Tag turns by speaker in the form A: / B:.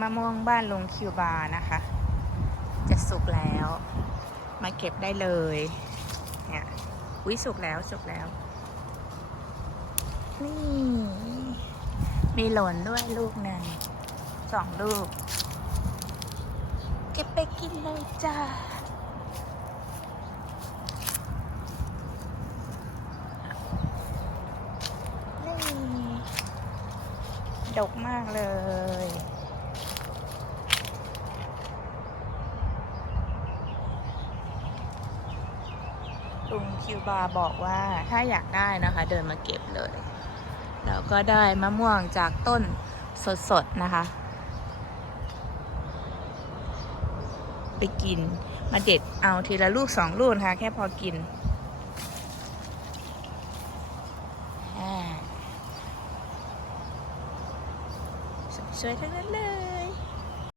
A: มะม่วงบ้านลุงคิวบาร์นะคะ จะสุกแล้ว มาเก็บได้เลยเนี่ยวิสุกแล้วสุกแล้ว นี่ มีหล่นด้วยลูกหนึ่งสองลูก เก็บไปกินเลยจ้านี่ดกมากเลย ลุงคิวบาร์บอกว่าถ้าอยากได้นะคะ เดินมาเก็บเลย แล้วก็ได้มะม่วงจากต้นสดๆนะคะ ไปกินมาเด็ดเอาทีละลูกสองลูกนะคะ แค่พอกินสวยทั้งนั้นเลย